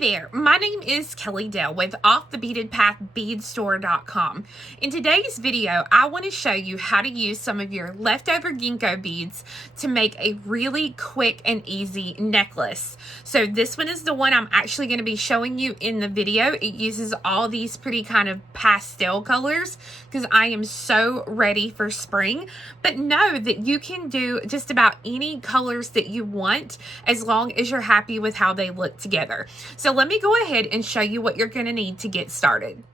there, my name is Kelly Dell with Off the Beaded Path Beadstore.com. In today's video, I want to show you how to use some of your leftover Ginko beads to make a really quick and easy necklace. So this one is the one I'm actually going to be showing you in the video. It uses all these pretty kind of pastel colors because I am so ready for spring. But know that you can do just about any colors that you want as long as you're happy with how they look together. So let me go ahead and show you what you're going to need to get started.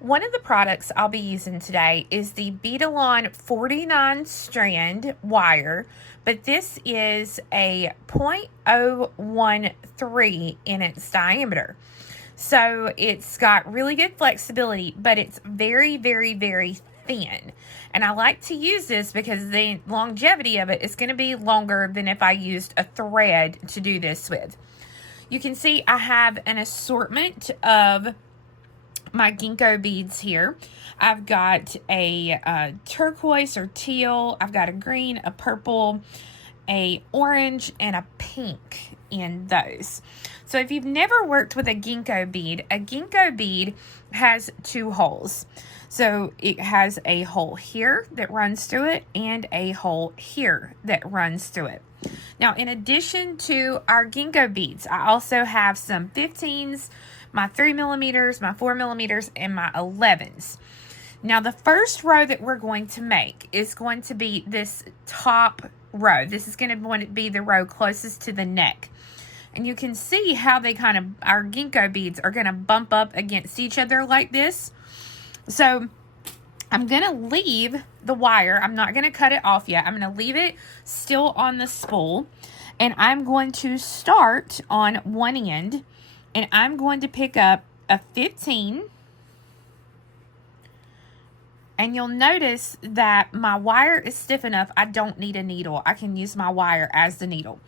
One of the products I'll be using today is the Beading 49 strand wire, but this is a 0.013 in its diameter. So it's got really good flexibility, but it's very, very, very thin. And I like to use this because the longevity of it is going to be longer than if I used a thread to do this with. You can see I have an assortment of my Ginko beads here. I've got a turquoise or teal, I've got a green, a purple, a orange, and a pink in those. So if you've never worked with a Ginko bead has two holes. So it has a hole here that runs through it and a hole here that runs through it. Now, in addition to our Ginko beads, I also have some 15s, my 3mm, my 4mm, and my 11s. Now, the first row that we're going to make is going to be this top row. This is going to be the row closest to the neck. And you can see how they our Ginko beads are going to bump up against each other like this. So I'm going to leave the wire. I'm not going to cut it off yet. I'm going to leave it still on the spool. And I'm going to start on one end. And I'm going to pick up a 15. And you'll notice that my wire is stiff enough. I don't need a needle. I can use my wire as the needle.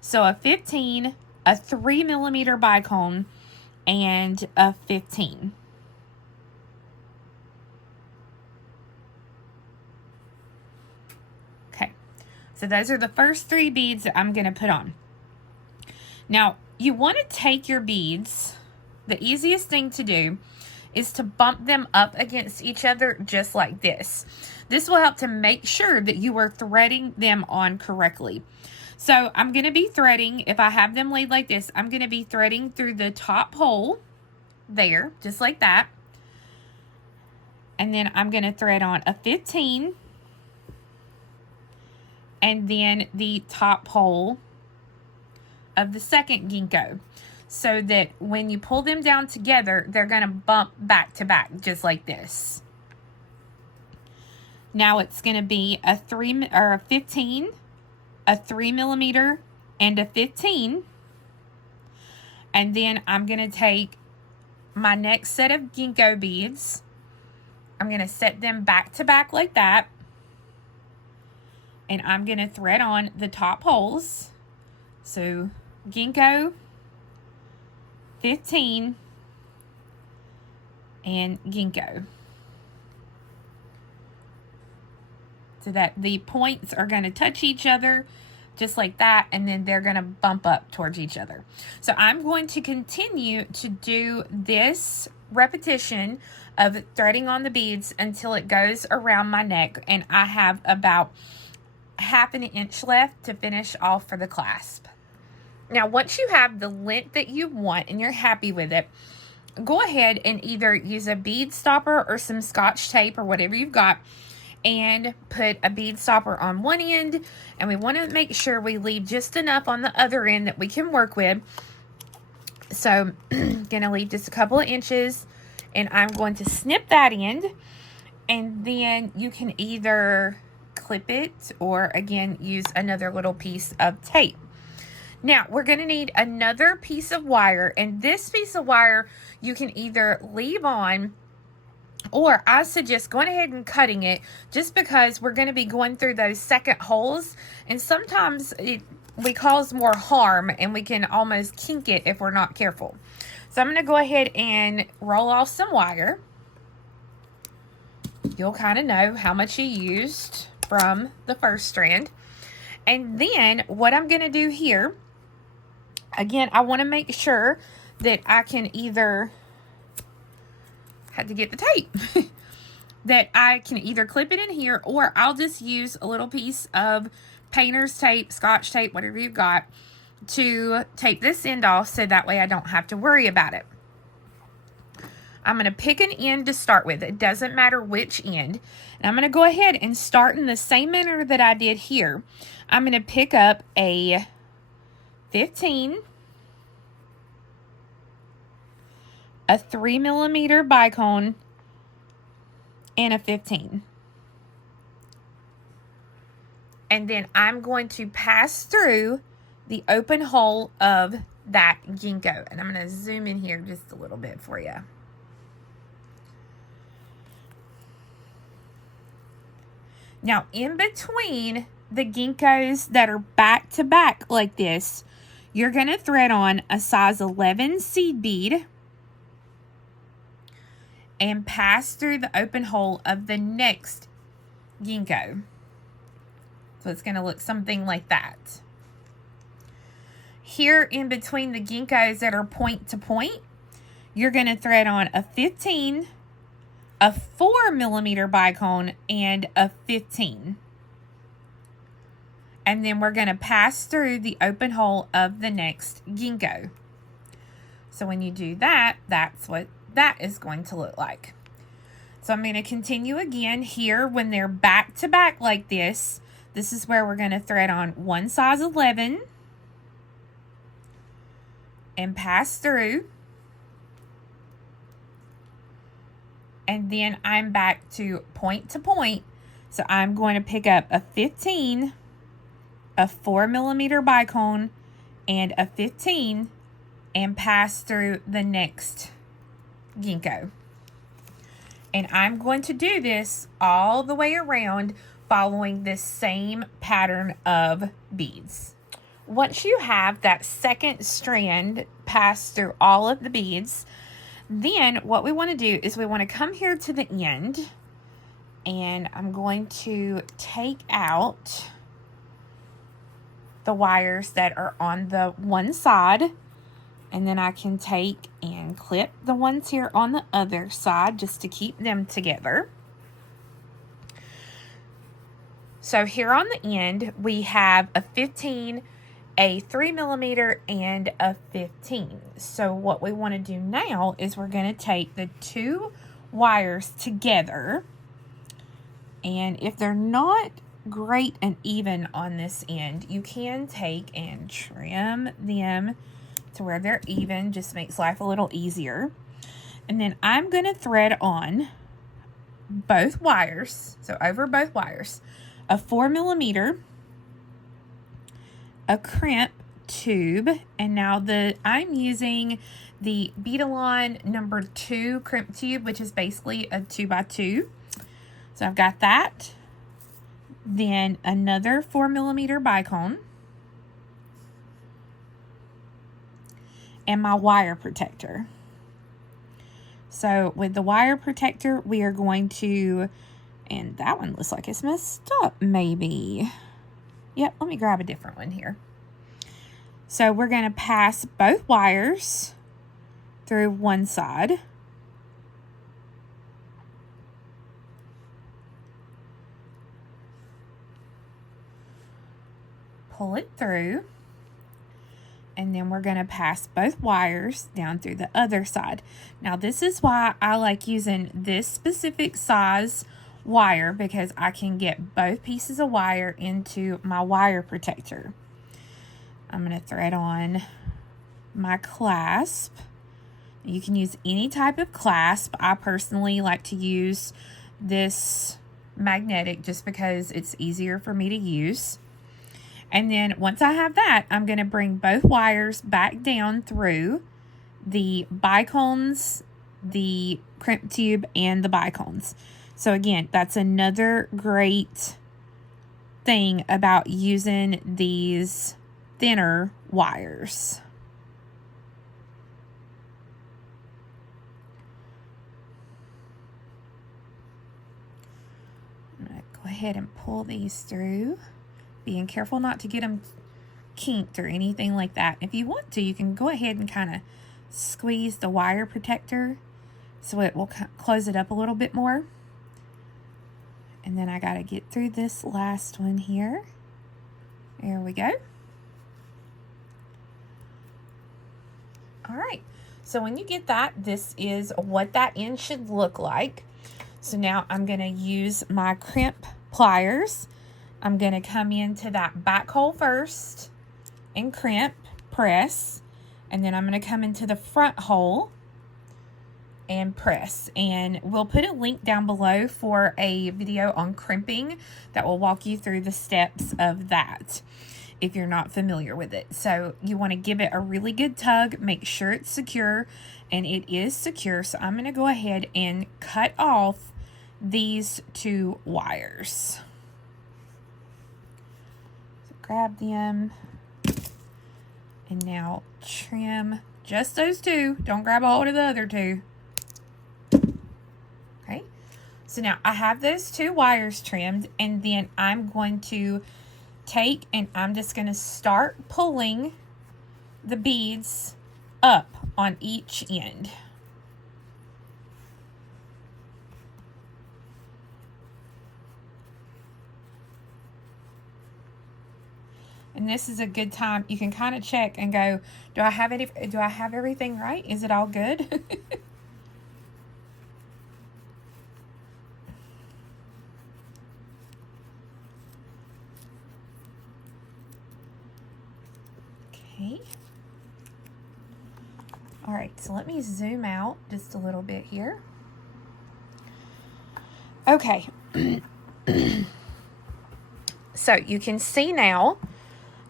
So a 15, a 3mm bicone, and a 15. Okay, so those are the first three beads that I'm going to put on. Now, you want to take your beads, the easiest thing to do is to bump them up against each other just like this. This will help to make sure that you are threading them on correctly. So I'm going to be threading, if I have them laid like this, I'm going to be threading through the top hole there, just like that. And then I'm going to thread on a 15 and then the top hole of the second Ginko, so that when you pull them down together, they're going to bump back to back just like this. Now it's going to be a 15, a 3mm, and a 15. And then I'm going to take my next set of Ginko beads. I'm going to set them back to back like that. And I'm going to thread on the top holes. So Ginko, 15, and Ginko. So that the points are going to touch each other just like that, and then they're going to bump up towards each other. So I'm going to continue to do this repetition of threading on the beads until it goes around my neck, and I have about ½ an inch left to finish off for the clasp. Now, once you have the length that you want and you're happy with it, go ahead and either use a bead stopper or some Scotch tape or whatever you've got and put a bead stopper on one end. And we want to make sure we leave just enough on the other end that we can work with. So I'm going to leave just a couple of inches, and I'm going to snip that end. And then you can either clip it or, again, use another little piece of tape. Now, we're going to need another piece of wire, and this piece of wire you can either leave on, or I suggest going ahead and cutting it, just because we're going to be going through those second holes, and sometimes we cause more harm, and we can almost kink it if we're not careful. So I'm going to go ahead and roll off some wire. You'll kind of know how much you used from the first strand. And then what I'm going to do here, again, I want to make sure that I can either, had to get the tape, that I can either clip it in here, or I'll just use a little piece of painter's tape, scotch tape, whatever you've got, to tape this end off so that way I don't have to worry about it. I'm going to pick an end to start with. It doesn't matter which end. And I'm going to go ahead and start in the same manner that I did here. I'm going to pick up a 15, a 3mm bicone, and a 15. And then I'm going to pass through the open hole of that Ginko. And I'm going to zoom in here just a little bit for you. Now, in between the Ginkos that are back to back like this, you're going to thread on a size 11 seed bead and pass through the open hole of the next Ginko. So it's going to look something like that. Here in between the Ginkos that are point to point, you're going to thread on a 15, a 4mm bicone, and a 15. And then we're going to pass through the open hole of the next Ginko. So when you do that, that's what that is going to look like. So I'm going to continue again here when they're back to back like this. This is where we're going to thread on one size 11 and pass through. And then I'm back to point. So I'm going to pick up a 15, a 4mm bicone, and a 15 and pass through the next Ginko. And I'm going to do this all the way around, following this same pattern of beads. Once you have that second strand passed through all of the beads, then what we want to do is we want to come here to the end, and I'm going to take out the wires that are on the one side, and then I can take and clip the ones here on the other side just to keep them together. So here on the end, we have a 15, a 3mm, and a 15. So what we want to do now is we're going to take the two wires together, and if they're not great and even on this end, you can take and trim them to where they're even. Just makes life a little easier. And then I'm going to thread on both wires, so over both wires, a 4mm, a crimp tube, and now I'm using the Beading number 2 crimp tube, which is basically a 2x2. So I've got that. Then another 4mm bicone, and my wire protector. So with the wire protector, we are going to, and that one looks like it's messed up, maybe. Yep, let me grab a different one here. So we're going to pass both wires through one side. Pull it through. And then we're going to pass both wires down through the other side. Now this is why I like using this specific size wire, because I can get both pieces of wire into my wire protector. I'm going to thread on my clasp. You can use any type of clasp. I personally like to use this magnetic just because it's easier for me to use. And then once I have that, I'm going to bring both wires back down through the bicones, the crimp tube, and the bicones. So again, that's another great thing about using these thinner wires. I'm going to go ahead and pull these through. Being careful not to get them kinked or anything like that. If you want to, you can go ahead and kind of squeeze the wire protector so it will close it up a little bit more. And then I got to get through this last one here. There we go. All right, so when you get that, this is what that end should look like. So now I'm going to use my crimp pliers. I'm going to come into that back hole first and crimp, press, and then I'm going to come into the front hole and press. And we'll put a link down below for a video on crimping that will walk you through the steps of that if you're not familiar with it. So you want to give it a really good tug, make sure it's secure, and it is secure. So I'm going to go ahead and cut off these two wires. So grab them and now trim just those two. Don't grab a hold of the other two. Okay, so now I have those two wires trimmed, and then I'm going to take and I'm just going to start pulling the beads up on each end. And this is a good time. You can kind of check and go, do I have everything right? Is it all good? Okay. All right, so let me zoom out just a little bit here. Okay. So you can see now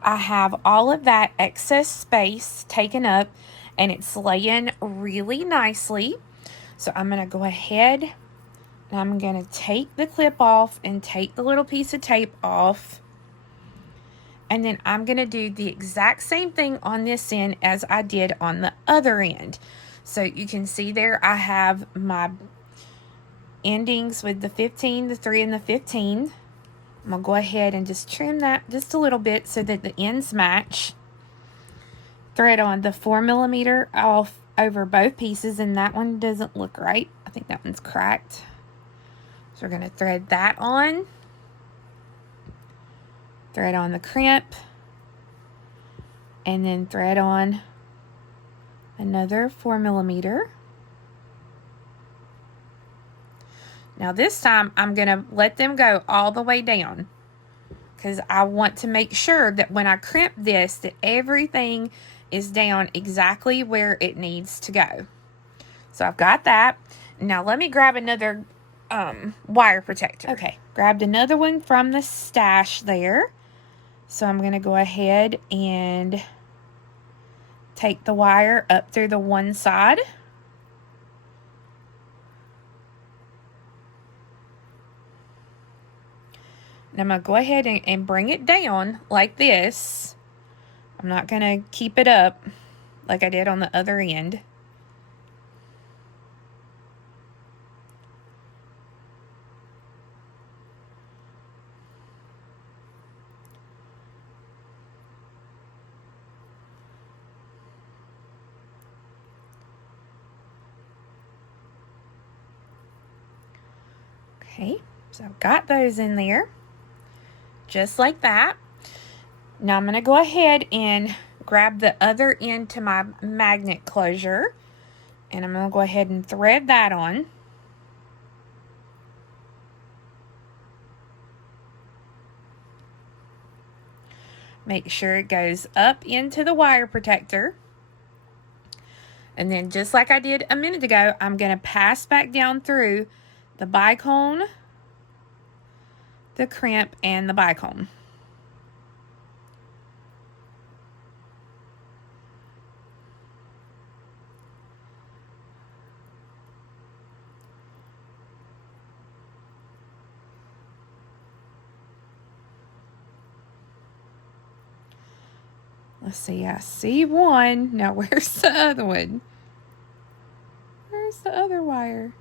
I have all of that excess space taken up, and it's laying really nicely. So I'm going to go ahead and I'm going to take the clip off and take the little piece of tape off. And then I'm going to do the exact same thing on this end as I did on the other end. So you can see there I have my endings with the 15, the 3, and the 15. I'm going to go ahead and just trim that just a little bit so that the ends match. Thread on the 4mm off over both pieces, and that one doesn't look right. I think that one's cracked. So we're going to thread that on. Thread on the crimp, and then thread on another 4mm. Now this time I'm going to let them go all the way down, because I want to make sure that when I crimp this that everything is down exactly where it needs to go. So I've got that. Now let me grab another wire protector. Okay, grabbed another one from the stash there. So I'm going to go ahead and take the wire up through the one side. And I'm going to go ahead and bring it down like this. I'm not going to keep it up like I did on the other end. Okay, so I've got those in there, just like that. Now I'm going to go ahead and grab the other end to my magnet closure, and I'm going to go ahead and thread that on. Make sure it goes up into the wire protector. And then just like I did a minute ago, I'm going to pass back down through the bicone, the crimp, and the bicone. Let's see, I see one. Now where's the other one? Where's the other wire?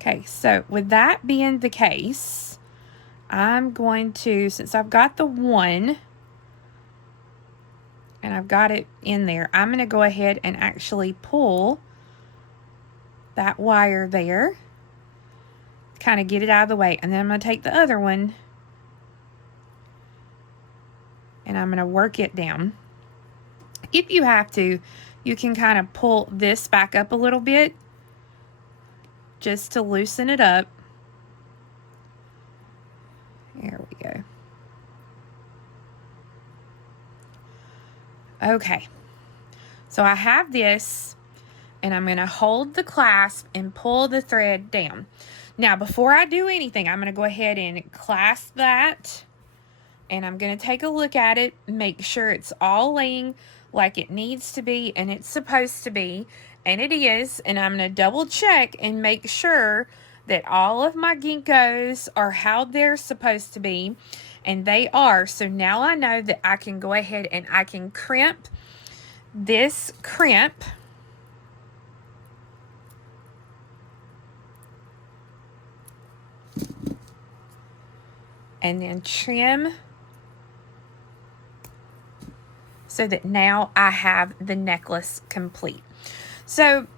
Okay, so with that being the case, I'm going to, since I've got the one and I've got it in there, I'm going to go ahead and actually pull that wire there, kind of get it out of the way, and then I'm going to take the other one and I'm going to work it down. If you have to, you can kind of pull this back up a little bit just to loosen it up. There we go. Okay, so I have this, and I'm going to hold the clasp and pull the thread down. Now, before I do anything, I'm going to go ahead and clasp that, and I'm going to take a look at it, make sure it's all laying like it needs to be and it's supposed to be, and it is, and I'm going to double check and make sure that all of my Ginkgos are how they're supposed to be, and they are. So now I know that I can go ahead and I can crimp this crimp, and then trim, so that now I have the necklace complete. So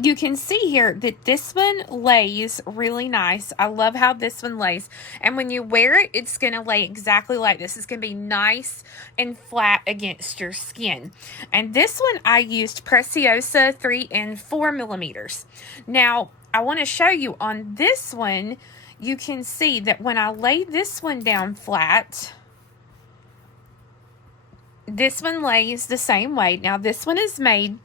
you can see here that this one lays really nice. I love how this one lays. And when you wear it, it's going to lay exactly like this. It's going to be nice and flat against your skin. And this one, I used Preciosa 3 and 4 millimeters. Now, I want to show you on this one, you can see that when I lay this one down flat, this one lays the same way. Now, this one is made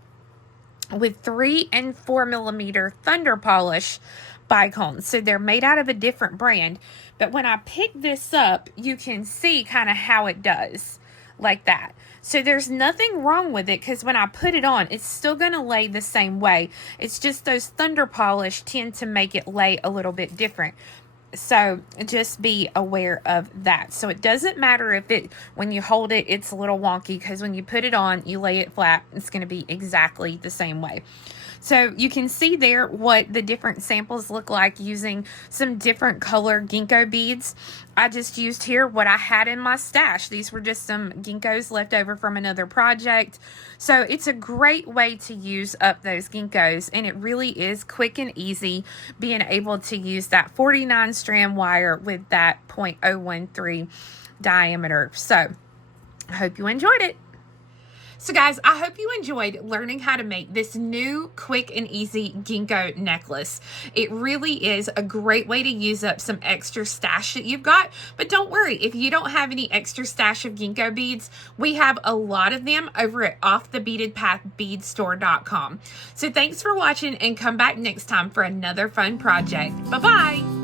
with 3 and 4 millimeter Thunder Polish Bicones. So they're made out of a different brand. But when I pick this up, you can see kind of how it does, like that. So there's nothing wrong with it, because when I put it on, it's still going to lay the same way. It's just those Thunder Polish tend to make it lay a little bit different. So just be aware of that. So it doesn't matter if it, when you hold it, it's a little wonky, because when you put it on, you lay it flat, it's going to be exactly the same way. So you can see there what the different samples look like using some different color Ginko beads. I just used here what I had in my stash. These were just some Ginkgos left over from another project. So it's a great way to use up those Ginkgos, and it really is quick and easy being able to use that 49 strand wire with that 0.013 diameter. So I hope you enjoyed it. So guys, I hope you enjoyed learning how to make this new quick and easy Ginko necklace. It really is a great way to use up some extra stash that you've got. But don't worry, if you don't have any extra stash of Ginko beads, we have a lot of them over at Off the Beaded Path beadstore.com. So thanks for watching, and come back next time for another fun project. Bye-bye.